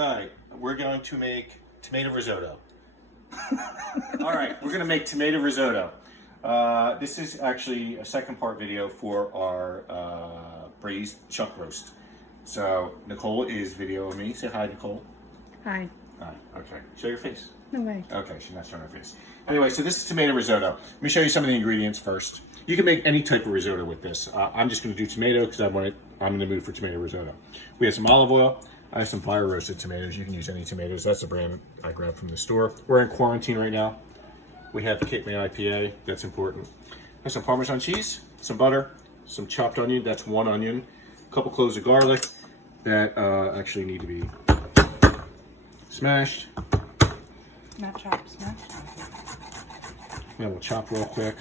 right, we're going to make tomato risotto. All right, we're gonna make tomato risotto. This is actually a second part video for our braised chuck roast. So Nicole is videoing me. Say hi, Nicole. Hi. Hi, okay. Show your face. No way. Okay, she's not showing her face. Anyway, so this is tomato risotto. Let me show you some of the ingredients first. You can make any type of risotto with this. I'm just gonna do tomato because I'm in the mood for tomato risotto. We have some olive oil. I have some fire roasted tomatoes. You can use any tomatoes. That's the brand I grabbed from the store. We're in quarantine right now. We have the Cape May IPA. That's important. I have some Parmesan cheese, some butter, some chopped onion. That's one onion. A couple cloves of garlic that actually need to be smashed. Not chopped, smashed. Yeah, we'll chop real quick.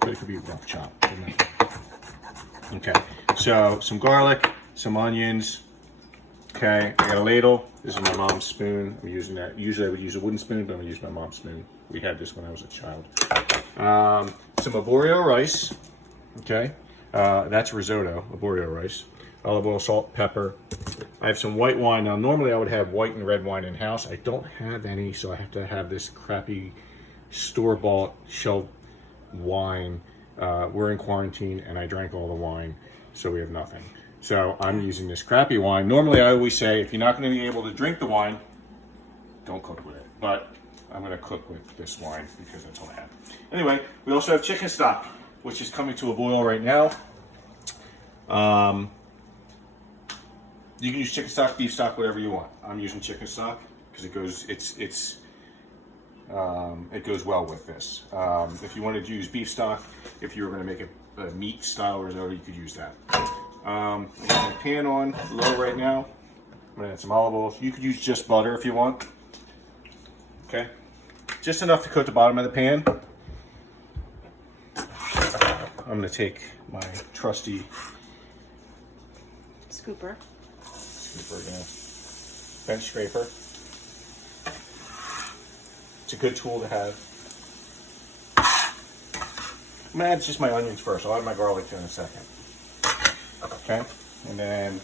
But it could be a rough chop. Okay, so some garlic, some onions. Okay, I got a ladle. This is my mom's spoon. I'm using that. Usually I would use a wooden spoon, but I'm gonna use my mom's spoon. We had this when I was a child. Some Arborio rice. Okay, that's risotto, Arborio rice. Olive oil, salt, pepper. I have some white wine. Now, normally I would have white and red wine in house. I don't have any, so I have to have this crappy store-bought shelf wine. We're in quarantine, and I drank all the wine, so we have nothing. So I'm using this crappy wine. Normally I always say, if you're not going to be able to drink the wine, don't cook with it. But I'm going to cook with this wine because that's all I have. Anyway, we also have chicken stock, which is coming to a boil right now. You can use chicken stock, beef stock, whatever you want. I'm using chicken stock because it goes well with this. If you wanted to use beef stock, if you were going to make a meat style risotto, you could use that. I got my pan on low right now. I'm going to add some olive oil. You could use just butter if you want. Okay, just enough to coat the bottom of the pan. I'm going to take my trusty Scooper. Bench scraper. It's a good tool to have. I'm going to add just my onions first. I'll add my garlic in a second. Okay, and then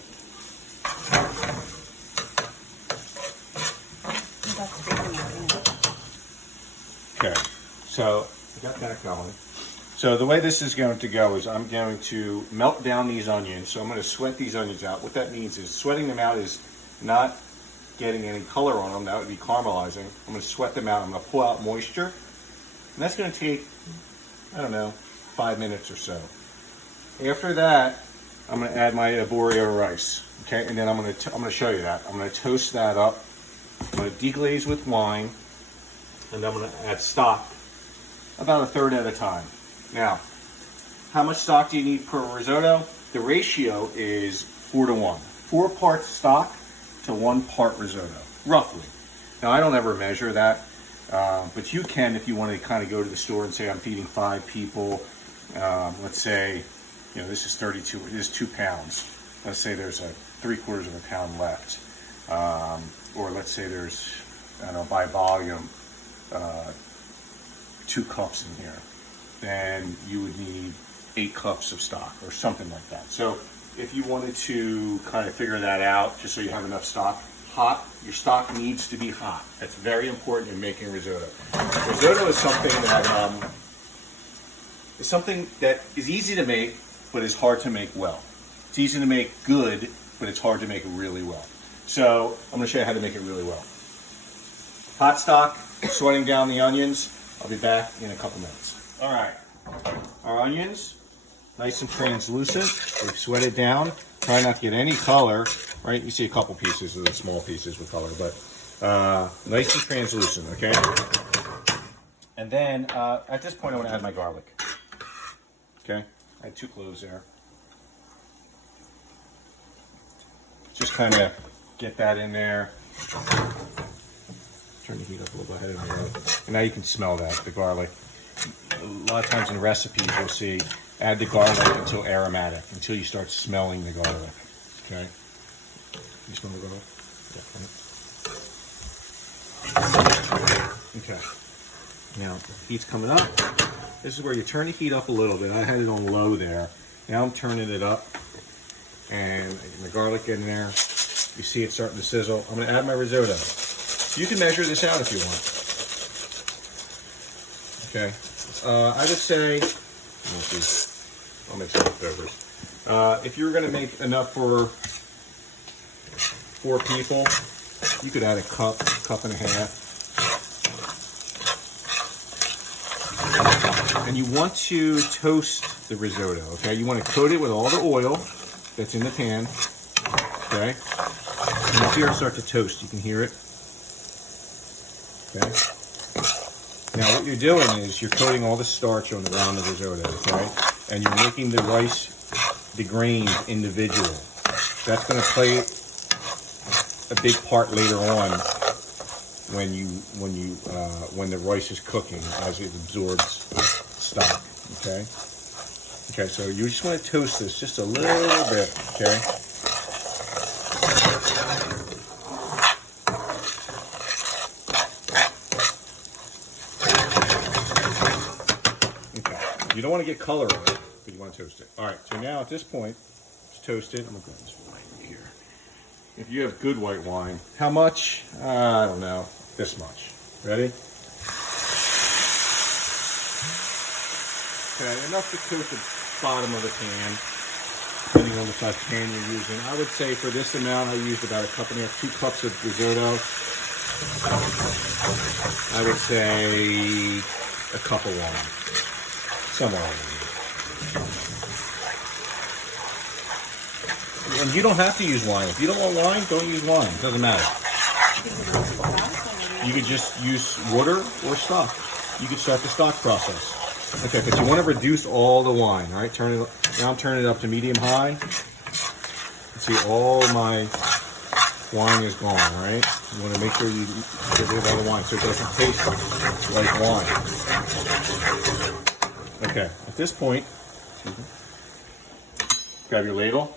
okay, so I got that going. So the way this is going to go is I'm going to melt down these onions. So I'm going to sweat these onions out. What that means is sweating them out is not getting any color on them. That would be caramelizing. I'm going to sweat them out. I'm going to pull out moisture. And that's going to take, I don't know, 5 minutes or so. After that, I'm going to add my Arborio rice. Okay, and then I'm going to show you that. I'm going to toast that up. I'm going to deglaze with wine. And I'm going to add stock about a third at a time. Now, how much stock do you need per risotto? The ratio is 4-to-1. 4 parts stock to 1 part risotto, roughly. Now, I don't ever measure that, but you can if you want to kind of go to the store and say, I'm feeding 5 people. Let's say, you know, this is 32, this is 2 pounds. Let's say there's a 3/4 of a pound left. Or let's say there's, I don't know, by volume, 2 cups in here. Then you would need 8 cups of stock or something like that. So if you wanted to kind of figure that out, just so you have enough stock, hot, your stock needs to be hot. That's very important in making risotto. Risotto is something that is easy to make, but is hard to make well. It's easy to make good, but it's hard to make really well. So I'm going to show you how to make it really well. Hot stock, sweating down the onions. I'll be back in a couple minutes. All right, our onions, nice and translucent. We've sweated down. Try not to get any color, right? You see a couple pieces of the small pieces with color, but nice and translucent, okay? And then at this point, I want to add my garlic. Okay, I had 2 cloves there. Just kind of get that in there. Turn the heat up a little bit ahead. And now you can smell that, the garlic. A lot of times in recipes you'll see add the garlic until aromatic, until you start smelling the garlic. Okay? You smell the garlic? Yeah. Okay. Now the heat's coming up. This is where you turn the heat up a little bit. I had it on low there. Now I'm turning it up and the garlic in there. You see it starting to sizzle. I'm going to add my risotto. You can measure this out if you want. Okay. I would say, I'll make some leftovers. If you're going to make enough for 4 people, you could add a cup and a half. And you want to toast the risotto, okay? You want to coat it with all the oil that's in the pan, okay? And you hear it start to toast. You can hear it, okay? Now what you're doing is you're coating all the starch on around the risotto, okay? And you're making the rice, the grains individual. That's going to play a big part later on when the rice is cooking as it absorbs stock, okay? Okay, so you just want to toast this just a little bit, okay? Okay, you don't want to get color on it, but you want to toast it. All right, so now at this point, it's toasted. I'm going to grab this wine here. If you have good white wine, how much? I don't know, this much. Ready? Okay, enough to coat the bottom of the pan, depending on the size pan you're using. I would say for this amount, I used about a cup and a half, 2 cups of risotto. I would say a cup of wine, somewhere in there. And you don't have to use wine. If you don't want wine, don't use wine. It doesn't matter. You could just use water or stock. You could start the stock process. Okay, but you want to reduce all the wine, all right? Now I'm turning it up to medium-high. See, all my wine is gone, all right? You want to make sure you get rid of all the wine so it doesn't taste like wine. Okay, at this point, grab your ladle,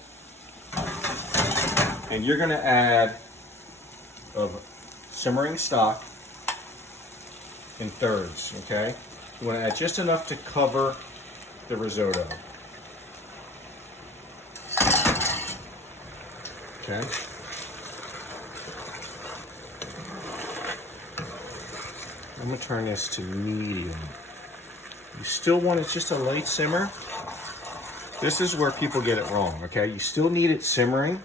and you're going to add simmering stock in thirds, okay? You want to add just enough to cover the risotto. Okay. I'm going to turn this to medium. You still want it just a light simmer. This is where people get it wrong, okay? You still need it simmering,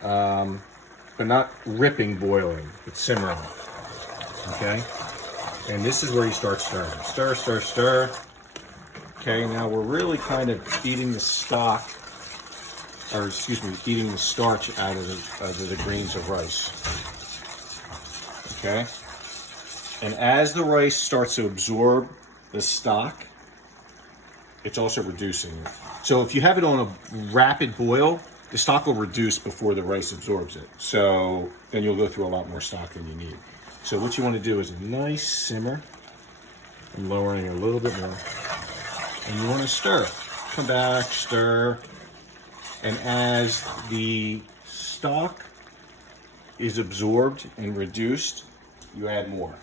but not ripping boiling. It's simmering, okay? And this is where you start stirring. Stir, stir, stir. Okay, now we're really kind of eating the stock, or excuse me, eating the starch out of the grains of rice. Okay? And as the rice starts to absorb the stock, it's also reducing it. So if you have it on a rapid boil, the stock will reduce before the rice absorbs it. So then you'll go through a lot more stock than you need. So what you want to do is a nice simmer. I'm lowering it a little bit more. And you want to stir. Come back, stir. And as the stock is absorbed and reduced, you add more.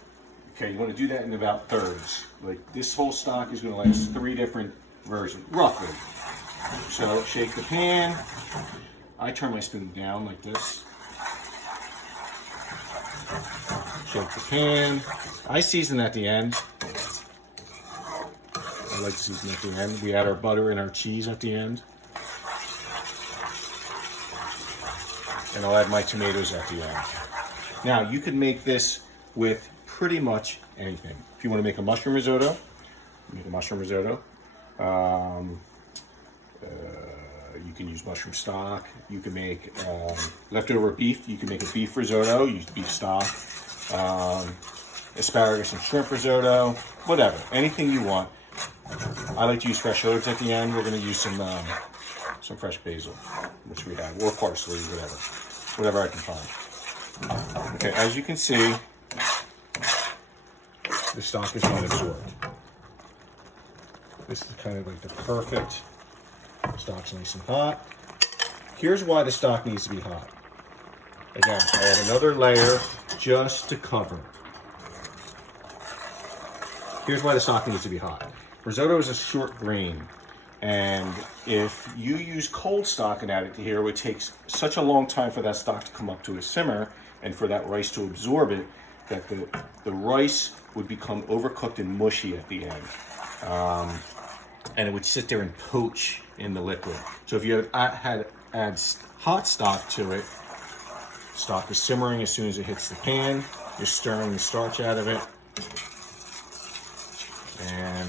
Okay, you want to do that in about thirds. Like this whole stock is going to last 3 different versions, roughly. So shake the pan. I turn my spoon down like this. Shake the pan. I season at the end. I like to season at the end. We add our butter and our cheese at the end. And I'll add my tomatoes at the end. Now, you can make this with pretty much anything. If you want to make a mushroom risotto, make a mushroom risotto. You can use mushroom stock. You can make leftover beef. You can make a beef risotto, use beef stock. Asparagus and shrimp risotto, whatever, anything you want. I like to use fresh herbs at the end. We're going to use some fresh basil, which we have, or parsley, whatever I can find. Okay, as you can see, the stock is not absorbed. This is kind of like the perfect. Stock's nice and hot. Here's why the stock needs to be hot. Again, I add another layer just to cover. Here's why the stock needs to be hot. Risotto is a short grain, And if you use cold stock and add it to here, it would take such a long time for that stock to come up to a simmer and for that rice to absorb it, that the rice would become overcooked and mushy at the end. And it would sit there and poach in the liquid. So if you had add hot stock to it, stock is simmering as soon as it hits the pan. You're stirring the starch out of it. And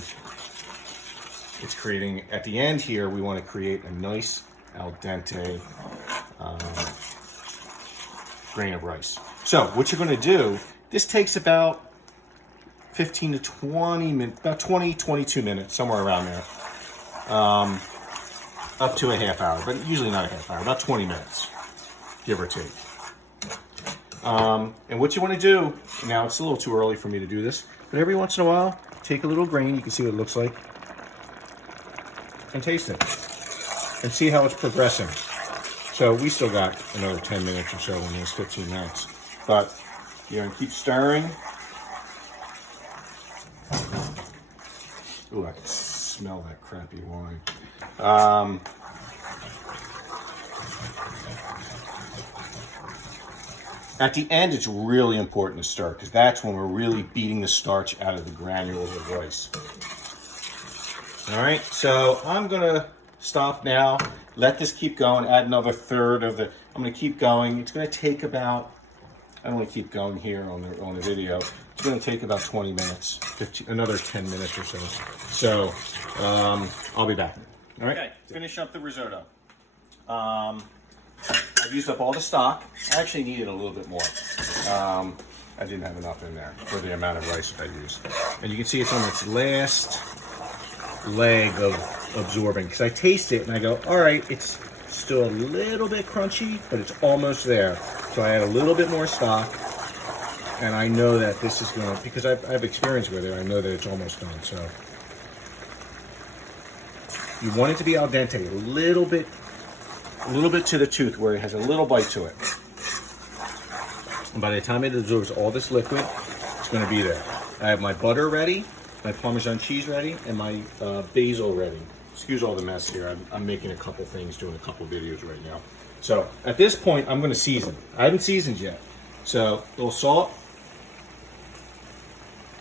it's creating, at the end here, we want to create a nice al dente grain of rice. So what you're going to do, this takes about 15 to 20 minutes, about 20, 22 minutes, somewhere around there. Up to a half hour, but usually not a half hour, about 20 minutes, give or take. And what you want to do, now it's a little too early for me to do this, but every once in a while, take a little grain, you can see what it looks like, and taste it, and see how it's progressing. So we still got another 10 minutes or so in these 15 minutes, but you're going to keep stirring. Ooh, I can smell that crappy wine. At the end, it's really important to stir because that's when we're really beating the starch out of the granules of rice. All right, so I'm gonna stop now, let this keep going, add another third of the, I'm gonna keep going. It's gonna take about, I don't want to keep going here on the video. It's going to take about 20 minutes, 15, another 10 minutes or so. So I'll be back. All right, okay, finish up the risotto. I've used up all the stock. I actually needed a little bit more. I didn't have enough in there for the amount of rice that I used. And you can see it's on its last leg of absorbing. Because I taste it and I go, all right, it's still a little bit crunchy, but it's almost there. So I add a little bit more stock. And I know that this is going to, because I've experience with it, I know that it's almost done. So you want it to be al dente, a little bit to the tooth where it has a little bite to it. And by the time it absorbs all this liquid, it's going to be there. I have my butter ready, my Parmesan cheese ready, and my basil ready. Excuse all the mess here. I'm making a couple things, doing a couple videos right now. So at this point, I'm going to season. I haven't seasoned yet. So a little salt.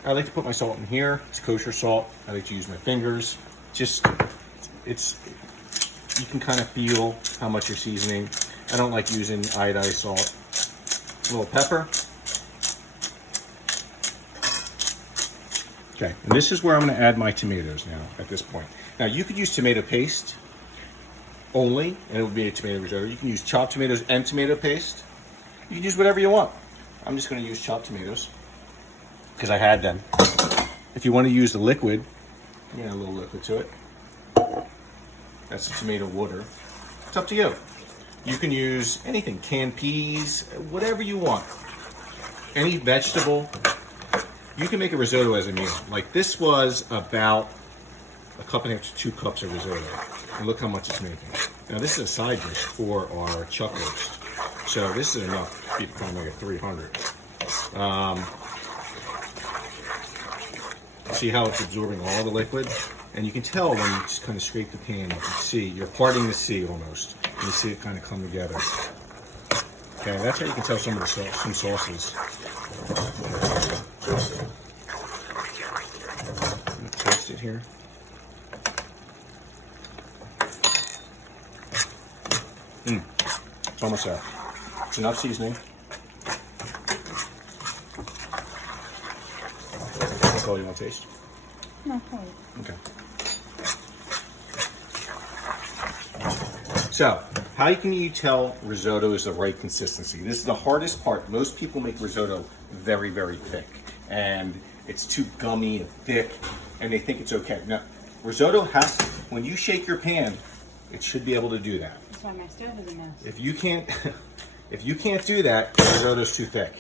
I like to put my salt in here. It's kosher salt. I like to use my fingers. Just, you can kind of feel how much you're seasoning. I don't like using iodized salt. A little pepper. Okay, and this is where I'm going to add my tomatoes now at this point. Now you could use tomato paste only, and it would be a tomato risotto. You can use chopped tomatoes and tomato paste. You can use whatever you want. I'm just going to use chopped tomatoes because I had them. If you want to use the liquid, you add a little liquid to it. That's the tomato water. It's up to you. You can use anything, canned peas, whatever you want. Any vegetable. You can make a risotto as a meal. Like this was about a cup and a half to 2 cups of risotto. And look how much it's making. Now this is a side dish for our chuck roast. So this is enough to keep kind of like a 300. See how it's absorbing all the liquid? And you can tell when you just kind of scrape the pan, you can see, you're parting the sea almost. And you see it kind of come together. Okay, that's how you can tell some of the some sauces. I'm gonna taste it here. It's almost there. It's enough seasoning. That's all you want to taste? No, quite. Okay. So, how can you tell risotto is the right consistency? This is the hardest part. Most people make risotto very, very thick. And it's too gummy and thick, and they think it's okay. Now, risotto has, when you shake your pan, it should be able to do that. That's why my stove is a mess. If you can't do that, the risotto's too thick.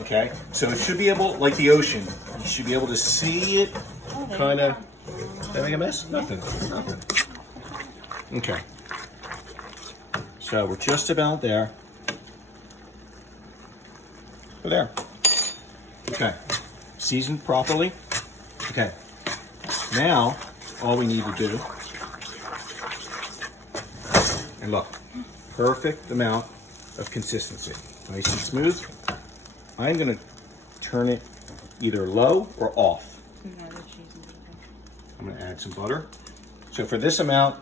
Okay? So it should be able, like the ocean, you should be able to see it kind of. Did I make a mess? Nothing. Nothing. Okay. So we're just about there. We're there. Okay. Seasoned properly. Okay. Now, all we need to do And look, perfect amount of consistency. Nice and smooth. I'm gonna turn it either low or off. No, the cheese and bacon. I'm gonna add some butter. So for this amount,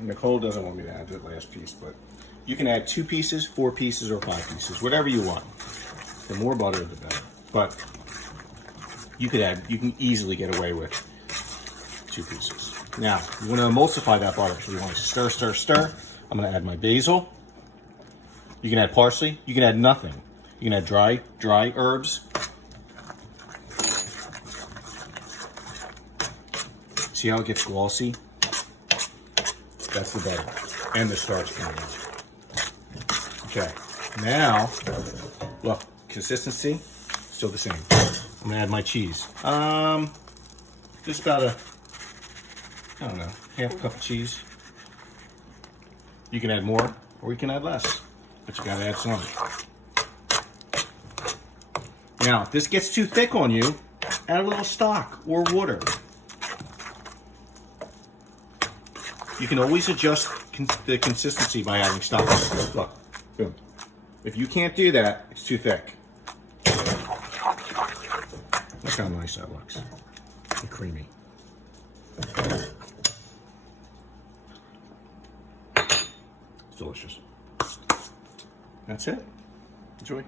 Nicole doesn't want me to add the last piece, but you can add 2 pieces, 4 pieces, or 5 pieces, whatever you want. The more butter, the better. But you can easily get away with 2 pieces. Now, you want to emulsify that butter. So you want to stir, stir, stir. I'm going to add my basil. You can add parsley. You can add nothing. You can add dry herbs. See how it gets glossy? That's the butter. And the starch coming out. Okay. Now, look, consistency, still the same. I'm gonna add my cheese. Just about I don't know, half a cup of cheese. You can add more, or you can add less, but you gotta add some. Now, if this gets too thick on you, add a little stock or water. You can always adjust the consistency by adding stock. Look, boom. If you can't do that, it's too thick. Look how nice that looks. And creamy. It's delicious. That's it. Enjoy.